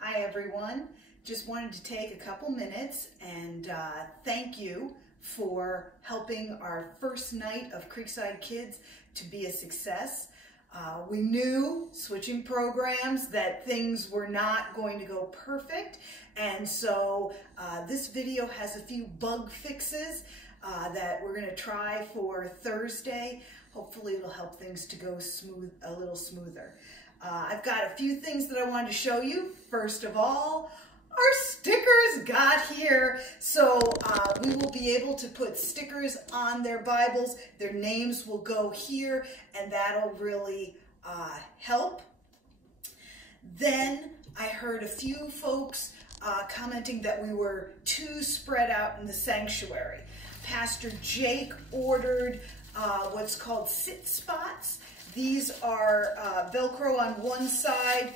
Hi everyone. Just wanted to take a couple minutes and thank you for helping our first night of Creekside Kids to be a success. We knew, switching programs, that things were not going to go perfect, and so this video has a few bug fixes that we're going to try for Thursday. Hopefully it'll help things to go a little smoother. I've got a few things that I wanted to show you. First of all, our stickers got here. So we will be able to put stickers on their Bibles. Their names will go here, and that'll really help. Then I heard a few folks commenting that we were too spread out in the sanctuary. Pastor Jake ordered what's called sit spots. These are Velcro on one side,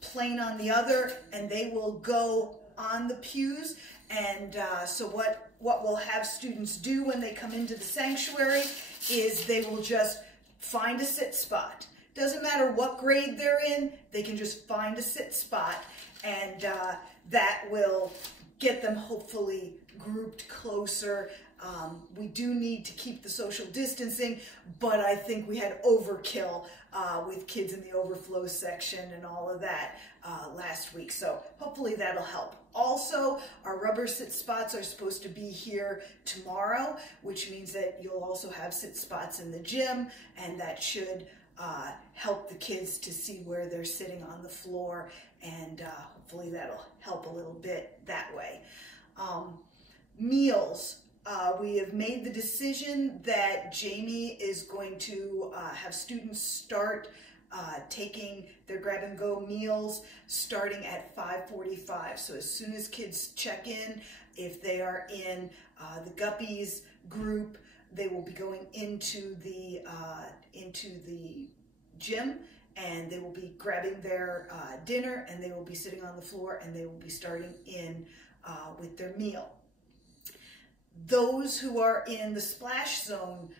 plain on the other, and they will go on the pews. And so what we'll have students do when they come into the sanctuary is they will just find a sit spot. Doesn't matter what grade they're in, they can just find a sit spot, and that will get them hopefully grouped closer. We do need to keep the social distancing, but I think we had overkill with kids in the overflow section and all of that last week. So hopefully that'll help. Also, our rubber sit spots are supposed to be here tomorrow, which means that you'll also have sit spots in the gym, and that should help the kids to see where they're sitting on the floor, and hopefully that'll help a little bit that way. Meals. We have made the decision that Jamie is going to have students start taking their grab-and-go meals starting at 5:45. So as soon as kids check in, if they are in the Guppies group, they will be going into the gym, and they will be grabbing their dinner, and they will be sitting on the floor, and they will be starting in with their meal. Those who are in the splash zone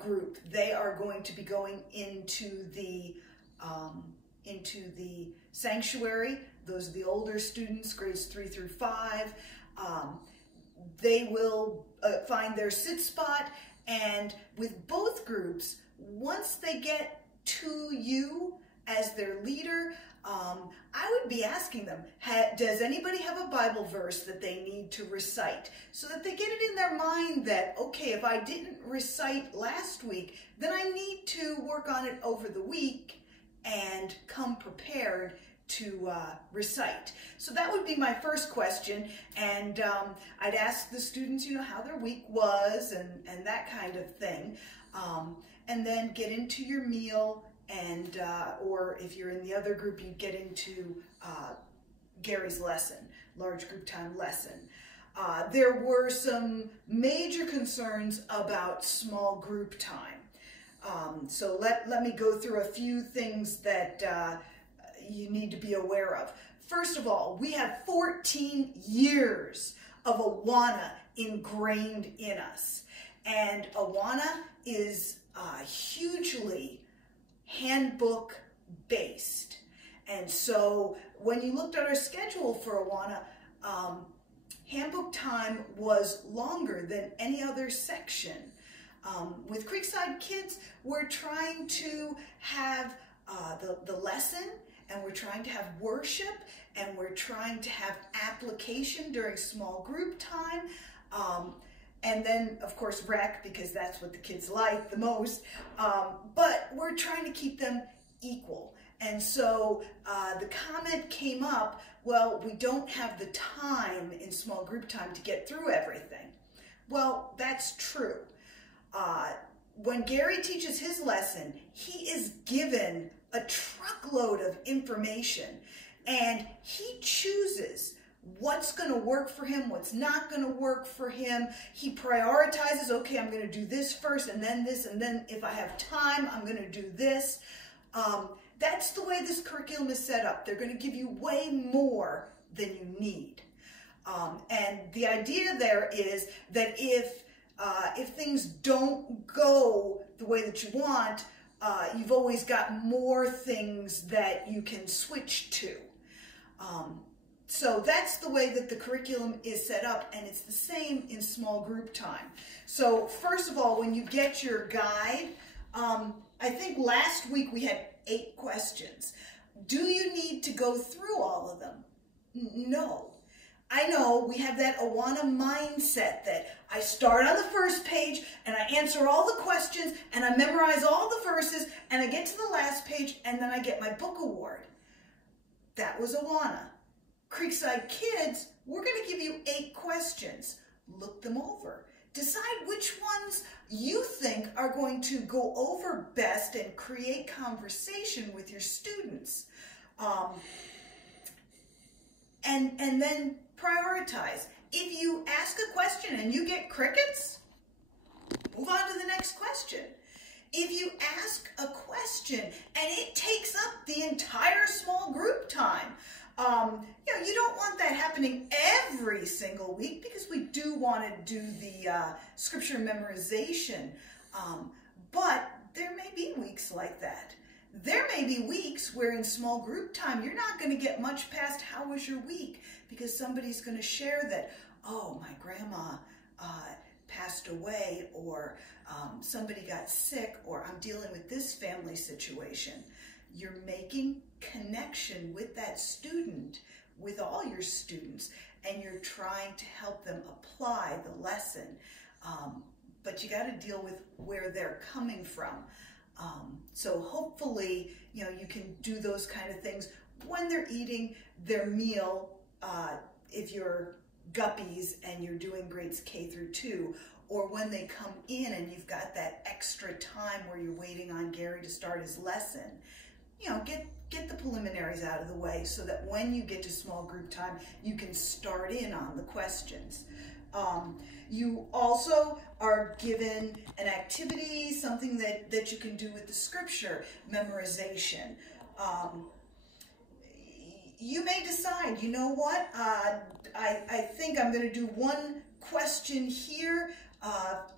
group, they are going to be going into the sanctuary. Those are the older students, grades 3 through 5. They will find their sit spot, and with both groups, once they get to you as their leader, I would be asking them, does anybody have a Bible verse that they need to recite? So that they get it in their mind that, okay, if I didn't recite last week, then I need to work on it over the week and come prepared to recite. So that would be my first question, and I'd ask the students, how their week was and that kind of thing, and then get into your meal. And or if you're in the other group, you get into Gary's lesson, large group time lesson. There were some major concerns about small group time. So let me go through a few things that you need to be aware of. First of all, we have 14 years of Awana ingrained in us. And Awana is hugely handbook based. And so when you looked at our schedule for Awana, handbook time was longer than any other section. With Creekside Kids, we're trying to have the lesson, and we're trying to have worship, and we're trying to have application during small group time. And then, of course, rec, because that's what the kids like the most. But we're trying to keep them equal. And so the comment came up, well, we don't have the time in small group time to get through everything. Well, that's true. When Gary teaches his lesson, he is given a truckload of information, and he chooses what's going to work for him, what's not going to work for him. He prioritizes, okay, I'm going to do this first, and then this, and then if I have time, I'm going to do this. That's the way this curriculum is set up. They're going to give you way more than you need. And the idea there is that if things don't go the way that you want, you've always got more things that you can switch to. So that's the way that the curriculum is set up, and it's the same in small group time. So first of all, when you get your guide, I think last week we had 8 questions. Do you need to go through all of them? No. I know we have that Awana mindset that I start on the first page and I answer all the questions and I memorize all the verses and I get to the last page and then I get my book award. That was Awana. Creekside Kids, we're going to give you 8 questions. Look them over. Decide which ones you think are going to go over best and create conversation with your students. And then prioritize. If you ask a question and you get crickets, move on to the next question. If you ask a question and it takes up the entire small group time, you don't want that happening every single week because we do want to do the scripture memorization, but there may be weeks like that. There may be weeks where in small group time you're not going to get much past how was your week because somebody's going to share that, oh, my grandma passed away, or somebody got sick, or I'm dealing with this family situation. You're making connection with that student, with all your students, and you're trying to help them apply the lesson. But you got to deal with where they're coming from. So hopefully, you can do those kind of things when they're eating their meal, if you're guppies and you're doing grades K through 2, or when they come in and you've got that extra time where you're waiting on Gary to start his lesson. Get the preliminaries out of the way so that when you get to small group time, you can start in on the questions. You also are given an activity, something that you can do with the scripture memorization. You may decide, you know what, I think I'm going to do one question here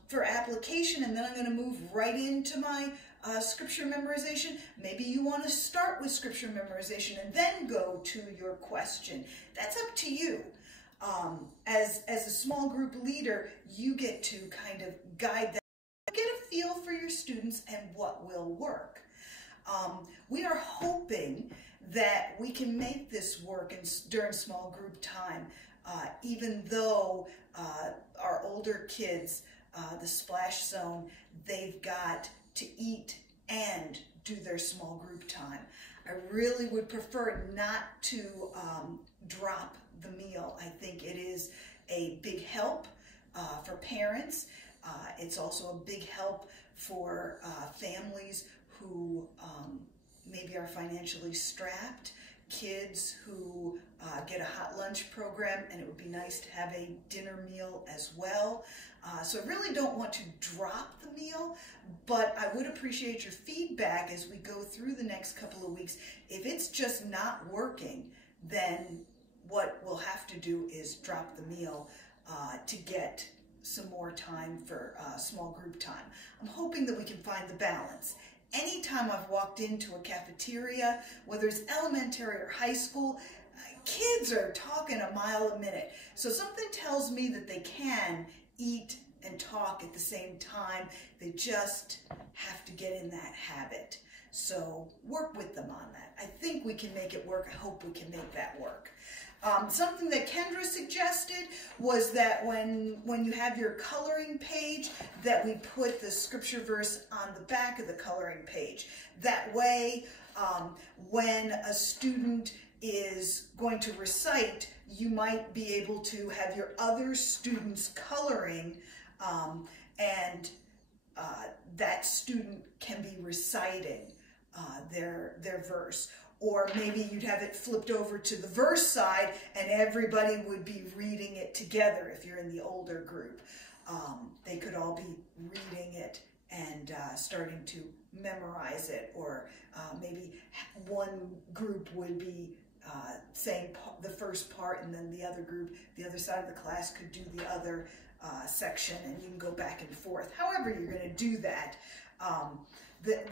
for application, and then I'm going to move right into my scripture memorization. Maybe you want to start with scripture memorization and then go to your question. That's up to you. As a small group leader, you get to kind of guide them, get a feel for your students and what will work. We are hoping that we can make this work during small group time, even though our older kids, the splash zone, they've got to eat and do their small group time. I really would prefer not to drop the meal. I think it is a big help for parents. It's also a big help for families who maybe are financially strapped, kids who get a hot lunch program, and it would be nice to have a dinner meal as well. So I really don't want to drop the meal, but I would appreciate your feedback as we go through the next couple of weeks. If it's just not working, then what we'll have to do is drop the meal to get some more time for small group time. I'm hoping that we can find the balance. Anytime I've walked into a cafeteria, whether it's elementary or high school, kids are talking a mile a minute. So something tells me that they can eat and talk at the same time. They just have to get in that habit. So work with them on that. I think we can make it work. I hope we can make that work. Something that Kendra suggested was that when you have your coloring page, that we put the scripture verse on the back of the coloring page. That way, when a student is going to recite, you might be able to have your other students coloring, and that student can be reciting their verse. Or maybe you'd have it flipped over to the verse side and everybody would be reading it together if you're in the older group. They could all be reading it and starting to memorize it, or maybe one group would be saying the first part, and then the other group, the other side of the class, could do the other section, and you can go back and forth. However you're going to do that,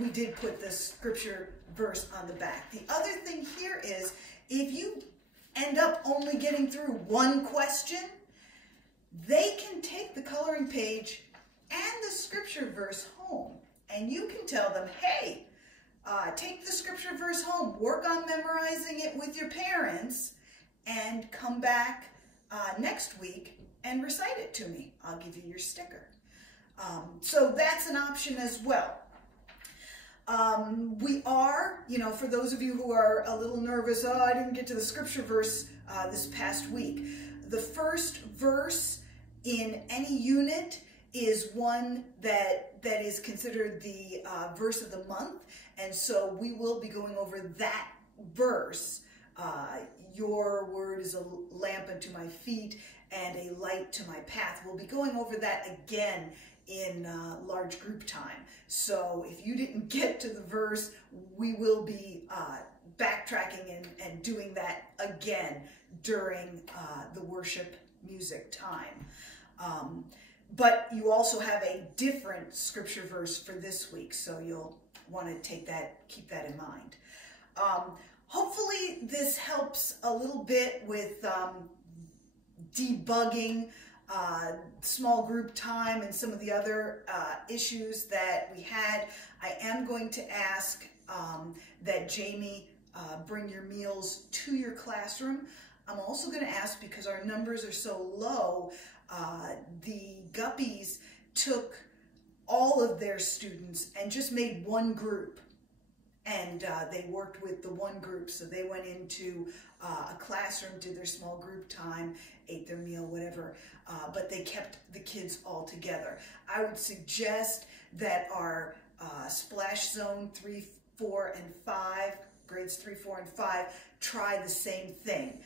we did put the scripture verse on the back. The other thing here is, if you end up only getting through one question, they can take the coloring page and the scripture verse home, and you can tell them, hey, take the scripture verse home, work on memorizing it with your parents, and come back next week and recite it to me. I'll give you your sticker. So that's an option as well. We are, for those of you who are a little nervous, I didn't get to the scripture verse this past week. The first verse in any unit is one that is considered the verse of the month, and so we will be going over that verse. Your word is a lamp unto my feet and a light to my path. We'll be going over that again in large group time. So if you didn't get to the verse, we will be backtracking and doing that again during the worship music time. But you also have a different scripture verse for this week, so you'll want to keep that in mind. Hopefully this helps a little bit with debugging small group time and some of the other issues that we had. I am going to ask that Jamie bring your meals to your classroom. I'm also going to ask, because our numbers are so low, the Guppies took all of their students and just made one group. And they worked with the one group, so they went into a classroom, did their small group time, ate their meal, whatever, but they kept the kids all together. I would suggest that our Splash Zone 3, 4, and 5, grades 3, 4, and 5, try the same thing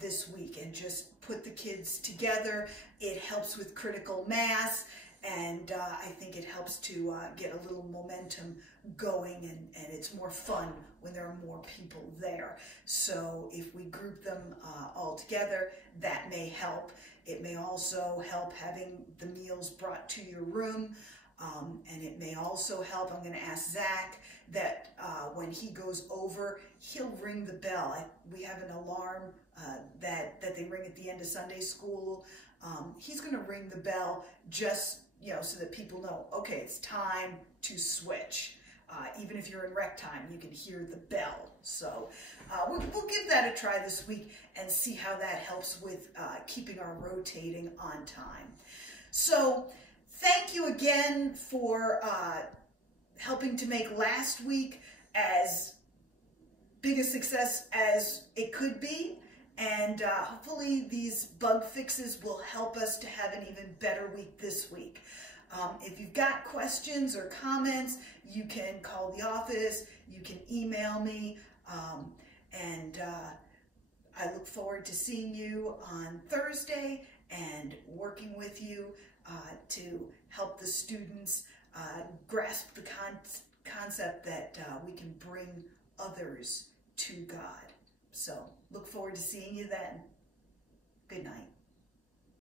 this week and just put the kids together. It helps with critical mass, and I think it helps to get a little momentum going, and it's more fun when there are more people there. So if we group them all together, that may help. It may also help having the meals brought to your room, and it may also help, I'm going to ask Zach, that when he goes over, he'll ring the bell. We have an alarm that they ring at the end of Sunday school. He's going to ring the bell just so that people know, okay, it's time to switch. Even if you're in rec time, you can hear the bell. So we'll give that a try this week and see how that helps with keeping our rotating on time. So thank you again for helping to make last week as big a success as it could be. And hopefully these bug fixes will help us to have an even better week this week. If you've got questions or comments, you can call the office, you can email me, and I look forward to seeing you on Thursday and working with you to help the students grasp the concept that we can bring others to God. So look forward to seeing you then. Good night.